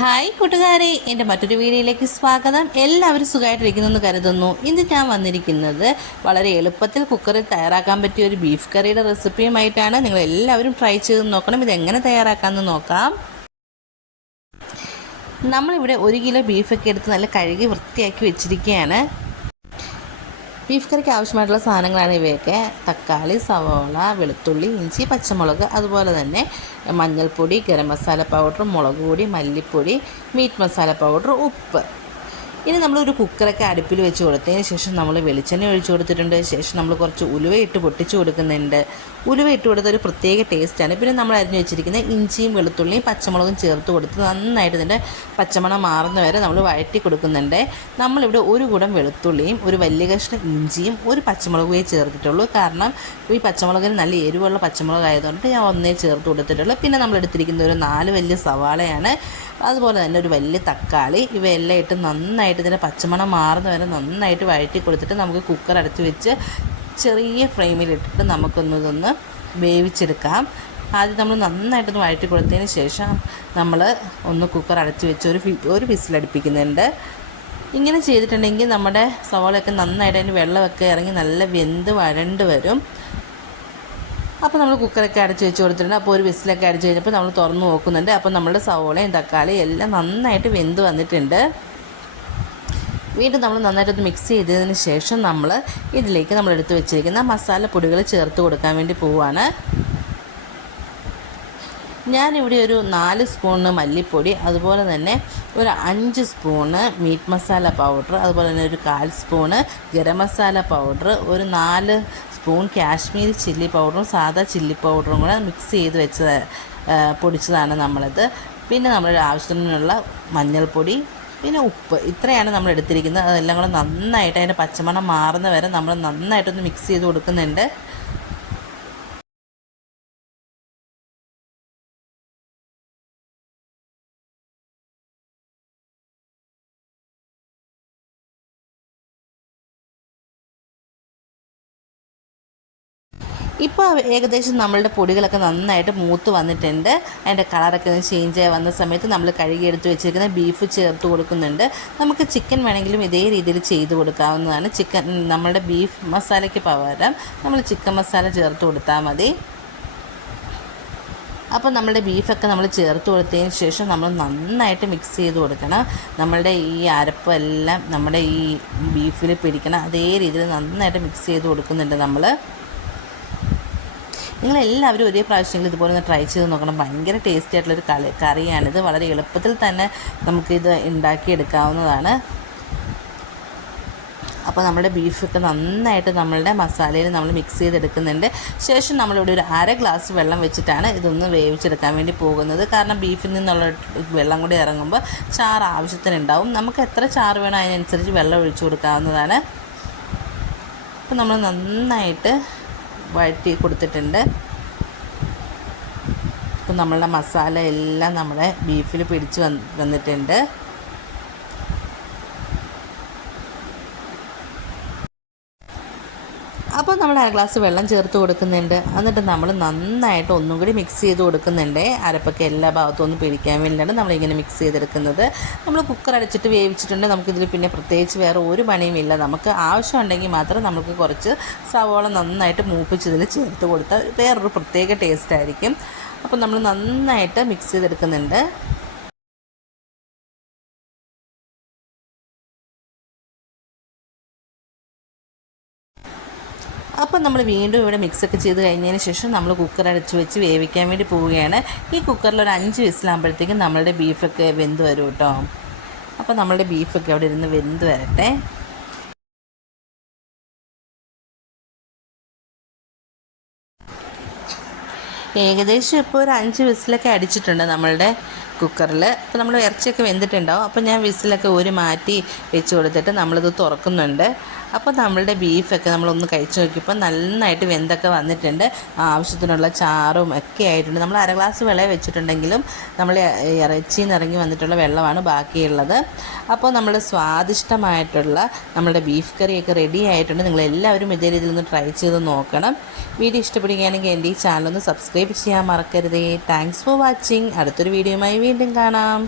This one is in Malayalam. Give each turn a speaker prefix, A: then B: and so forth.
A: ഹായ് കൂട്ടുകാരെ എന്റെ മറ്റൊരു വീഡിയോയിലേക്ക് സ്വാഗതം. എല്ലാവരും സുഖമായിട്ടിരിക്കുന്നെന്ന് കരുതുന്നു. ഇന്ന് ഞാൻ വന്നിരിക്കുന്നത് വളരെ എളുപ്പത്തിൽ കുക്കറിൽ തയ്യാറാക്കാൻ പറ്റിയ ഒരു ബീഫ് കറിയുടെ റെസിപ്പിയുമായിട്ടാണ്. നിങ്ങൾ എല്ലാവരും ട്രൈ ചെയ്ത് നോക്കണം. ഇത് എങ്ങനെ തയ്യാറാക്കാമെന്ന് നോക്കാം. നമ്മളിവിടെ ഒരു കിലോ ബീഫൊക്കെ എടുത്ത് നല്ല കഴുകി വൃത്തിയാക്കി വെച്ചിരിക്കുകയാണ്. ബീഫ് കറിക്ക് ആവശ്യമായിട്ടുള്ള സാധനങ്ങളാണ് ഇവയൊക്കെ. തക്കാളി സവോള വെളുത്തുള്ളി ഇഞ്ചി പച്ചമുളക് അതുപോലെ തന്നെ മഞ്ഞൾപ്പൊടി ഗരം മസാല പൗഡർ മുളക് പൊടി മല്ലിപ്പൊടി മീറ്റ് മസാല പൗഡർ ഉപ്പ്. ഇനി നമ്മളൊരു കുക്കറൊക്കെ അടുപ്പിൽ വെച്ച് കൊടുത്തതിന് ശേഷം നമ്മൾ വെളിച്ചെണ്ണ ഒഴിച്ചു കൊടുത്തിട്ടുണ്ട്. ശേഷം നമ്മൾ കുറച്ച് ഉലുവ ഇട്ട് പൊട്ടിച്ച് കൊടുക്കുന്നുണ്ട്. ഉലുവ ഇട്ട് കൊടുത്ത ഒരു പ്രത്യേക ടേസ്റ്റാണ് പിന്നെ നമ്മൾ അരിഞ്ഞു വെച്ചിരിക്കുന്ന ഇഞ്ചിയും വെളുത്തുള്ളിയും പച്ചമുളകും ചേർത്ത് കൊടുത്ത് നന്നായിട്ട് ഇതിന്റെ പച്ചമണം മാറുന്ന വരെ നമ്മൾ വഴറ്റി കൊടുക്കുന്നുണ്ട്. നമ്മളിവിടെ ഒരു കുടം വെളുത്തുള്ളിയും ഒരു വലിയ കഷ്ണം ഇഞ്ചിയും ഒരു പച്ചമുളകുമേ ചേർത്തിട്ടുള്ളൂ. കാരണം ഈ പച്ചമുളകിന് നല്ല എരിവുള്ള പച്ചമുളക് ആയതുകൊണ്ട് ഞാൻ ഒന്നേ ചേർത്ത് കൊടുത്തിട്ടുള്ളൂ. പിന്നെ നമ്മൾ എടുത്തിരിക്കുന്ന ഒരു നാല് വലിയ സവാളയാണ്. അതുപോലെ തന്നെ ഒരു വലിയ തക്കാളി. ഇവയെല്ലാം ഇട്ട് നന്നായിട്ട് ഇതിന്റെ പച്ചമണം മാറുന്ന വരെ നന്നായിട്ട് വഴറ്റി കൊടുത്തിട്ട് നമുക്ക് കുക്കർ അടച്ച് വെച്ച് ചെറിയ ഫ്ലെയിമിലിട്ടിട്ട് നമുക്കൊന്ന് ഇതൊന്ന് വേവിച്ചെടുക്കാം. ആദ്യം നമ്മൾ നന്നായിട്ടൊന്ന് വഴറ്റി കൊടുത്തതിന് ശേഷം നമ്മൾ ഒന്ന് കുക്കർ അടച്ച് വെച്ച് ഒരു ഒരു വിസിലടുപ്പിക്കുന്നുണ്ട് ഇങ്ങനെ ചെയ്തിട്ടുണ്ടെങ്കിൽ നമ്മുടെ സവാളയൊക്കെ നന്നായിട്ട് അതിന് വെള്ളമൊക്കെ ഇറങ്ങി നല്ല വെന്ത് വഴണ്ട് വരും. അപ്പോൾ നമ്മൾ കുക്കറൊക്കെ അടച്ച് വെച്ച് കൊടുത്തിട്ടുണ്ട്. അപ്പോൾ ഒരു വിസിലൊക്കെ അടിച്ച് കഴിഞ്ഞപ്പോൾ നമ്മൾ തുറന്ന് നോക്കുന്നുണ്ട്. അപ്പോൾ നമ്മുടെ സവോളയും തക്കാളിയും എല്ലാം നന്നായിട്ട് വെന്ത് വന്നിട്ടുണ്ട്. വീണ്ടും നമ്മൾ നന്നായിട്ടൊന്ന് മിക്സ് ചെയ്തതിന് ശേഷം നമ്മൾ ഇതിലേക്ക് നമ്മൾ എടുത്തു വെച്ചിരിക്കുന്ന മസാലപ്പൊടികൾ ചേർത്ത് കൊടുക്കാൻ വേണ്ടി പോവുകയാണ് ഞാനിവിടെ ഒരു നാല് സ്പൂണ് മല്ലിപ്പൊടി അതുപോലെ തന്നെ ഒരു അഞ്ച് സ്പൂണ് മീറ്റ് മസാല പൗഡർ അതുപോലെ തന്നെ ഒരു കാൽ സ്പൂണ് ഗരം മസാല പൗഡർ ഒരു നാല് സ്പൂൺ കാശ്മീരി ചില്ലി പൗഡറും സാദാ ചില്ലി പൗഡറും കൂടെ മിക്സ് ചെയ്ത് വെച്ചത് പൊടിച്ചതാണ് നമ്മളത്. പിന്നെ നമ്മുടെ ആവശ്യത്തിനുള്ള മഞ്ഞൾപ്പൊടി പിന്നെ ഉപ്പ്. ഇത്രയാണ് നമ്മൾ എടുത്തിരിക്കുന്നത്. അതെല്ലാം കൂടെ നന്നായിട്ട് അതിന്റെ പച്ചമണം മാറുന്ന വരെ നമ്മൾ നന്നായിട്ടൊന്ന് മിക്സ് ചെയ്ത് കൊടുക്കുന്നുണ്ട്. ഇപ്പോൾ ഏകദേശം നമ്മളുടെ പൊടികളൊക്കെ നന്നായിട്ട് മൂത്ത് വന്നിട്ടുണ്ട്. അതിന്റെ കളറൊക്കെ ചേഞ്ച് ആയി വന്ന സമയത്ത് നമ്മൾ കഴുകിയെടുത്ത് വെച്ചിരിക്കുന്ന ബീഫ് ചേർത്ത് കൊടുക്കുന്നുണ്ട്. നമുക്ക് ചിക്കൻ വേണമെങ്കിലും ഇതേ രീതിയിൽ ചെയ്ത് കൊടുക്കാവുന്നതാണ്. ചിക്കൻ നമ്മളുടെ ബീഫ് മസാലയ്ക്ക് പകരം നമ്മൾ ചിക്കൻ മസാല ചേർത്ത് കൊടുത്താൽ മതി. അപ്പോൾ നമ്മുടെ ബീഫൊക്കെ നമ്മൾ ചേർത്ത് കൊടുത്തതിന് ശേഷം നമ്മൾ നന്നായിട്ട് മിക്സ് ചെയ്ത് കൊടുക്കണം. നമ്മളുടെ ഈ അരപ്പെല്ലാം നമ്മുടെ ഈ ബീഫിൽ പിടിക്കണം അതേ രീതിയിൽ നന്നായിട്ട് മിക്സ് ചെയ്ത് കൊടുക്കുന്നുണ്ട് നമ്മൾ നിങ്ങളെല്ലാവരും ഒരേ പ്രാവശ്യമെങ്കിലും ഇതുപോലെ ഒന്ന് ട്രൈ ചെയ്ത് നോക്കണം. ഭയങ്കര ടേസ്റ്റി ആയിട്ടുള്ളൊരു കളി കറിയാണിത്. വളരെ എളുപ്പത്തിൽ തന്നെ നമുക്കിത് ഉണ്ടാക്കിയെടുക്കാവുന്നതാണ്. അപ്പോൾ നമ്മുടെ ബീഫൊക്കെ നന്നായിട്ട് നമ്മളുടെ മസാലയിൽ നമ്മൾ മിക്സ് ചെയ്തെടുക്കുന്നുണ്ട്. ശേഷം നമ്മളിവിടെ ഒരു അര ഗ്ലാസ് വെള്ളം വെച്ചിട്ടാണ് ഇതൊന്ന് വേവിച്ചെടുക്കാൻ വേണ്ടി പോകുന്നത്. കാരണം ബീഫിൽ നിന്നുള്ള വെള്ളം കൂടി ഇറങ്ങുമ്പോൾ ചാറ് ആവശ്യത്തിനുണ്ടാവും നമുക്ക് എത്ര ചാറ് വേണോ അതിനനുസരിച്ച് വെള്ളം ഒഴിച്ചു കൊടുക്കാവുന്നതാണ്. അപ്പോൾ നമ്മൾ നന്നായിട്ട് വഴറ്റി കൊടുത്തിട്ടുണ്ട്. ഇപ്പം നമ്മളുടെ മസാല എല്ലാം നമ്മുടെ ബീഫിൽ പിടിച്ച് വന്നിട്ടുണ്ട് അപ്പോൾ നമ്മൾ അര ഗ്ലാസ് വെള്ളം ചേർത്ത് കൊടുക്കുന്നുണ്ട്. എന്നിട്ട് നമ്മൾ നന്നായിട്ട് ഒന്നും കൂടി മിക്സ് ചെയ്ത് കൊടുക്കുന്നുണ്ട്. അരപ്പൊക്കെ എല്ലാ ഭാഗത്തും ഒന്ന് പിടിക്കാൻ വേണ്ടിയിട്ടാണ് നമ്മളിങ്ങനെ മിക്സ് ചെയ്തെടുക്കുന്നത്. നമ്മൾ കുക്കർ അടച്ചിട്ട് വേവിച്ചിട്ടുണ്ട്. നമുക്കിതിൽ പിന്നെ പ്രത്യേകിച്ച് വേറെ ഒരു പണിയുമില്ല നമുക്ക് ആവശ്യമുണ്ടെങ്കിൽ മാത്രം നമുക്ക് കുറച്ച് സവോള നന്നായിട്ട് മൂപ്പിച്ചതിൽ ചേർത്ത് കൊടുത്താൽ വേറൊരു പ്രത്യേക ടേസ്റ്റ് ആയിരിക്കും. അപ്പോൾ നമ്മൾ നന്നായിട്ട് മിക്സ് ചെയ്തെടുക്കുന്നുണ്ട്. അപ്പോൾ നമ്മൾ വീണ്ടും ഇവിടെ മിക്സൊക്കെ ചെയ്ത് കഴിഞ്ഞതിന് ശേഷം നമ്മൾ കുക്കർ അടച്ച് വെച്ച് വേവിക്കാൻ വേണ്ടി പോവുകയാണ്. ഈ കുക്കറിൽ ഒരു അഞ്ച് വിസിലാകുമ്പോഴത്തേക്കും നമ്മളുടെ ബീഫൊക്കെ വെന്ത് വരും കേട്ടോ അപ്പോൾ നമ്മളുടെ ബീഫൊക്കെ അവിടെ ഇരുന്ന് വെന്ത് വരട്ടെ. ഏകദേശം ഇപ്പോൾ ഒരു അഞ്ച് വിസിലൊക്കെ അടിച്ചിട്ടുണ്ട് നമ്മളുടെ കുക്കറിൽ അപ്പോൾ നമ്മൾ ഇറച്ചിയൊക്കെ വെന്തിട്ടുണ്ടാവും. അപ്പോൾ ഞാൻ വിസിലൊക്കെ ഒരു മാറ്റി വെച്ച് കൊടുത്തിട്ട് നമ്മളിത് തുറക്കുന്നുണ്ട്. അപ്പോൾ നമ്മളുടെ ബീഫൊക്കെ നമ്മളൊന്ന് കഴിച്ച് നോക്കിയപ്പോൾ നന്നായിട്ട് വെന്തൊക്കെ വന്നിട്ടുണ്ട്. ആവശ്യത്തിനുള്ള ചാറും ഒക്കെ ആയിട്ടുണ്ട്. നമ്മൾ അര ഗ്ലാസ് വെള്ളം വെച്ചിട്ടുണ്ടെങ്കിലും നമ്മൾ ഇറച്ചിയിൽ നിറങ്ങി വന്നിട്ടുള്ള വെള്ളമാണ് ബാക്കിയുള്ളത്. അപ്പോൾ നമ്മൾ സ്വാദിഷ്ടമായിട്ടുള്ള നമ്മുടെ ബീഫ് കറിയൊക്കെ റെഡി ആയിട്ടുണ്ട്. നിങ്ങൾ എല്ലാവരും ഇതേ രീതിയിൽ ഒന്ന് ട്രൈ ചെയ്ത് നോക്കണം. വീഡിയോ ഇഷ്ടപ്പെടുകയാണെങ്കിൽ എന്റെ ഈ ചാനലൊന്ന് സബ്സ്ക്രൈബ് ചെയ്യാൻ മറക്കരുതേ. താങ്ക്സ് ഫോർ വാച്ചിങ് അടുത്തൊരു വീഡിയോയുമായി വീണ്ടും കാണാം.